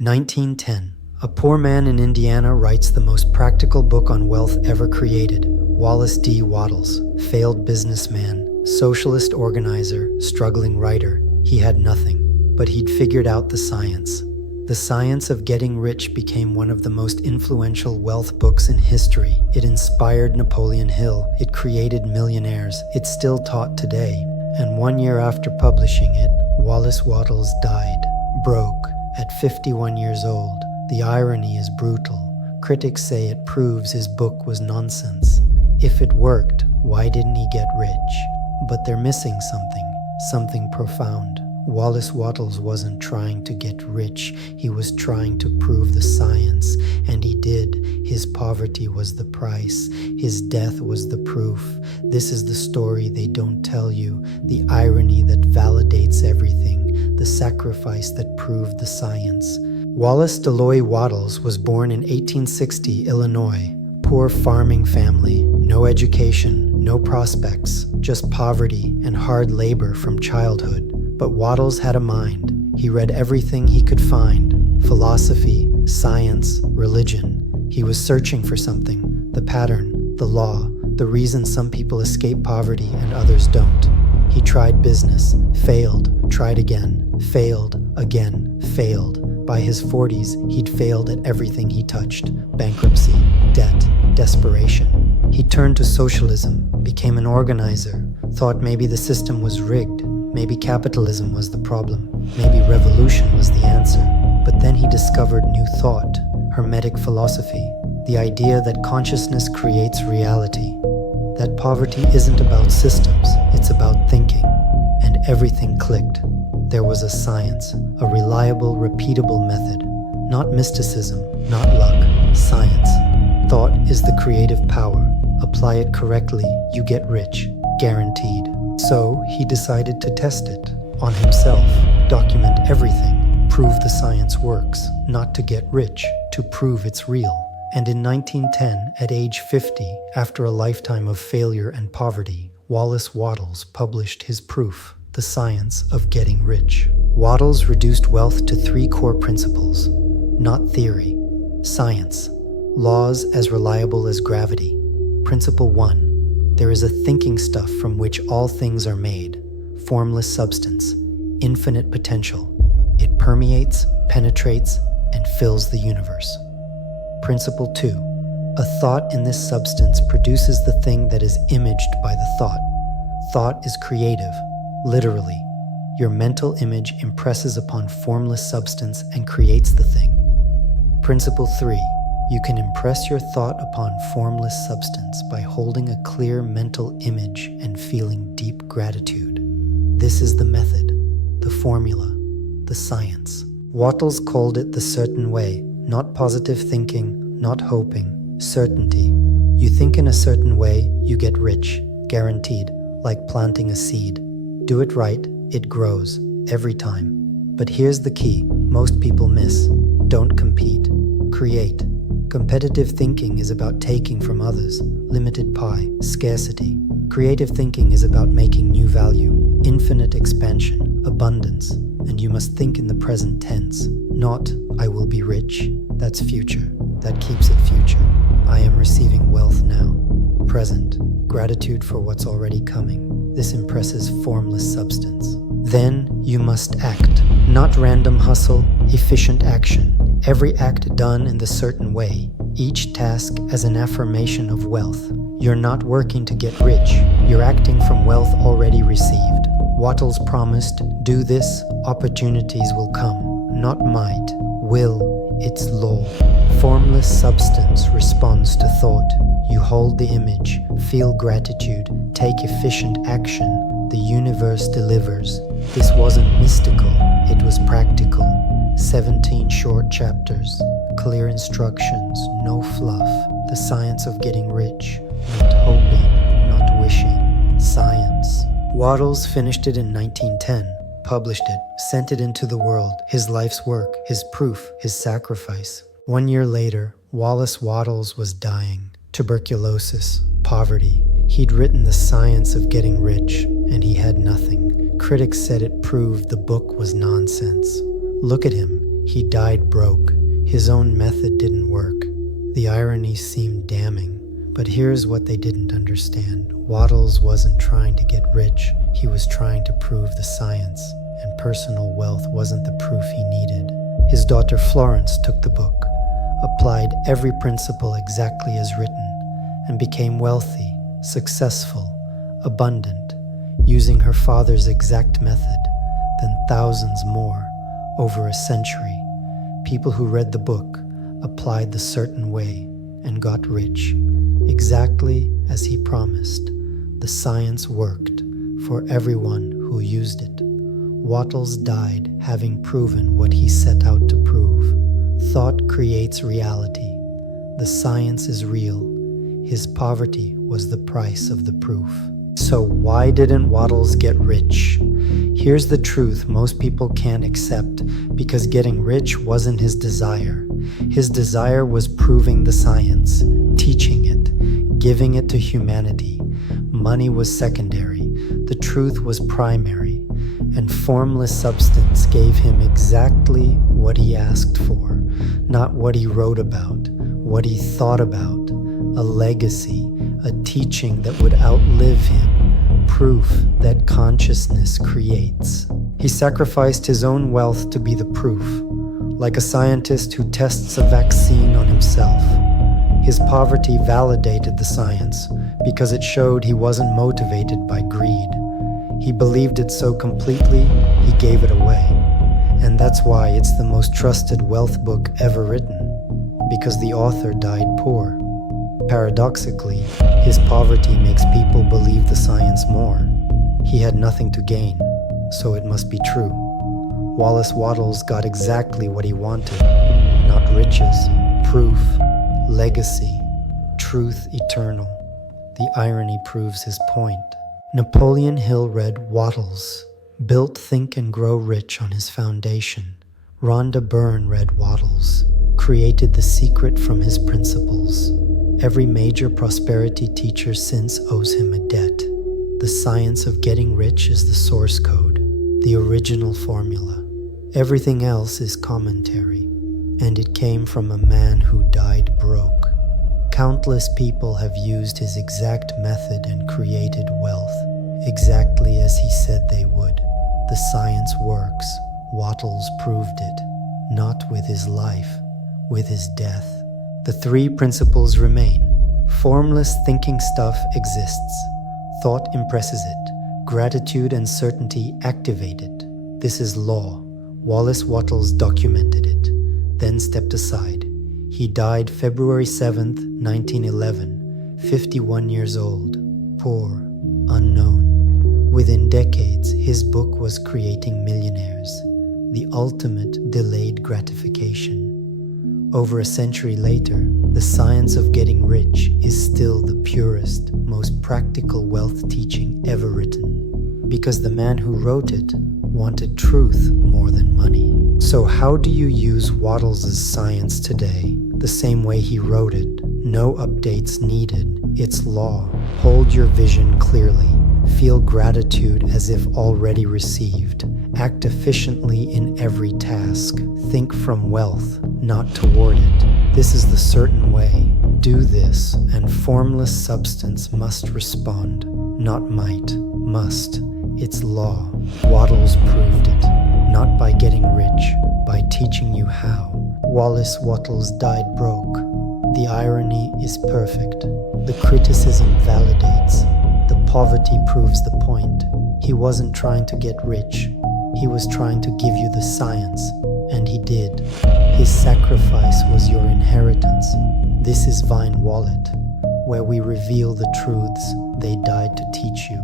1910. A poor man in Indiana writes the most practical book on wealth ever created. Wallace D. Wattles, failed businessman, socialist organizer, struggling writer. He had nothing, but he'd figured out the science. The Science of Getting Rich became one of the most influential wealth books in history. It inspired Napoleon Hill. It created millionaires. It's still taught today. And 1 year after publishing it, Wallace Wattles died, broke, at 51 years old. The irony is brutal. Critics say it proves his book was nonsense. If it worked, why didn't he get rich? But they're missing something profound. Wallace Wattles wasn't trying to get rich, he was trying to prove the science, and he did. His poverty was the price, his death was the proof. This is the story they don't tell you, the irony that validates everything, the sacrifice that proved the science. Wallace Deloy Wattles was born in 1860, Illinois. Poor farming family, no education, no prospects, just poverty and hard labor from childhood. But Wattles had a mind. He read everything he could find: philosophy, science, religion. He was searching for something, the pattern, the law, the reason some people escape poverty and others don't. He tried business, failed, tried again, failed, again, failed. By his 40s, he'd failed at everything he touched: bankruptcy, debt, desperation. He turned to socialism, became an organizer, thought maybe the system was rigged. Maybe capitalism was the problem. Maybe revolution was the answer. But then he discovered new thought, Hermetic philosophy, the idea that consciousness creates reality, that poverty isn't about systems, it's about thinking. And everything clicked. There was a science, a reliable, repeatable method. Not mysticism, not luck, science. Thought is the creative power. Apply it correctly, you get rich, guaranteed. So he decided to test it on himself, document everything, prove the science works, not to get rich, to prove it's real. And in 1910, at age 50, after a lifetime of failure and poverty, Wallace Wattles published his proof, The Science of Getting Rich. Wattles reduced wealth to 3 core principles: not theory, science, laws as reliable as gravity. Principle 1. There is a thinking stuff from which all things are made, formless substance, infinite potential. It permeates, penetrates, and fills the universe. Principle 2. A thought in this substance produces the thing that is imaged by the thought. Thought is creative, literally. Your mental image impresses upon formless substance and creates the thing. Principle 3. You can impress your thought upon formless substance by holding a clear mental image and feeling deep gratitude. This is the method, the formula, the science. Wattles called it the certain way, not positive thinking, not hoping, certainty. You think in a certain way, you get rich, guaranteed, like planting a seed. Do it right, it grows, every time. But here's the key, most people miss. Don't compete, create. Competitive thinking is about taking from others, limited pie, scarcity. Creative thinking is about making new value, infinite expansion, abundance. And you must think in the present tense, not, I will be rich. That's future. That keeps it future. I am receiving wealth now. Present. Gratitude for what's already coming. This impresses formless substance. Then you must act, not random hustle, efficient action. Every act done in the certain way, each task as an affirmation of wealth. You're not working to get rich, you're acting from wealth already received. Wattles promised, do this, opportunities will come. Not might, will, it's law. Formless substance responds to thought. You hold the image, feel gratitude, take efficient action. The universe delivers. This wasn't mystical, it was practical. 17 short chapters, clear instructions, no fluff. The science of getting rich, not hoping, not wishing, science. Wattles finished it in 1910, published it, sent it into the world, his life's work, his proof, his sacrifice. 1 year later, Wallace Wattles was dying. Tuberculosis, poverty. He'd written The Science of Getting Rich, and he had nothing. Critics said it proved the book was nonsense. Look at him. He died broke. His own method didn't work. The irony seemed damning, but here's what they didn't understand. Wattles wasn't trying to get rich, he was trying to prove the science, and personal wealth wasn't the proof he needed. His daughter Florence took the book, applied every principle exactly as written, and became wealthy, successful, abundant, using her father's exact method, then thousands more, over a century. People who read the book applied the certain way and got rich, exactly as he promised. The science worked for everyone who used it. Wattles died having proven what he set out to prove. Thought creates reality. The science is real. His poverty was the price of the proof. So why didn't Wattles get rich? Here's the truth most people can't accept, because getting rich wasn't his desire. His desire was proving the science, teaching it, giving it to humanity. Money was secondary. The truth was primary. And formless substance gave him exactly what he asked for, not what he wrote about, what he thought about, a legacy, a teaching that would outlive him, proof that consciousness creates. He sacrificed his own wealth to be the proof, like a scientist who tests a vaccine on himself. His poverty validated the science because it showed he wasn't motivated by greed. He believed it so completely, he gave it away. And that's why it's the most trusted wealth book ever written, because the author died poor. Paradoxically, his poverty makes people believe the science more. He had nothing to gain, so it must be true. Wallace Wattles got exactly what he wanted, not riches, proof, legacy, truth eternal. The irony proves his point. Napoleon Hill read Wattles, built Think and Grow Rich on his foundation. Rhonda Byrne read Wattles, created The Secret from his principles. Every major prosperity teacher since owes him a debt. The science of getting rich is the source code, the original formula. Everything else is commentary, and it came from a man who died broke. Countless people have used his exact method and created wealth, exactly as he said they would. The science works. Wattles proved it, not with his life, with his death. The three principles remain. Formless thinking stuff exists. Thought impresses it. Gratitude and certainty activate it. This is law. Wallace Wattles documented it, then stepped aside. He died February 7th, 1911, 51 years old, poor, unknown. Within decades, his book was creating millionaires, the ultimate delayed gratification. Over a century later, the science of getting rich is still the purest, most practical wealth teaching ever written, because the man who wrote it wanted truth more than money. So how do you use Wattles' science today? The same way he wrote it. No updates needed. It's law. Hold your vision clearly. Feel gratitude as if already received. Act efficiently in every task. Think from wealth, not toward it. This is the certain way. Do this, and formless substance must respond. Not might, must. It's law. Wattles proved it. Not by getting rich, by teaching you how. Wallace Wattles died broke. The irony is perfect. The criticism validates. The poverty proves the point. He wasn't trying to get rich. He was trying to give you the science, and he did. His sacrifice was your inheritance. This is Vine Wallet, where we reveal the truths they died to teach you.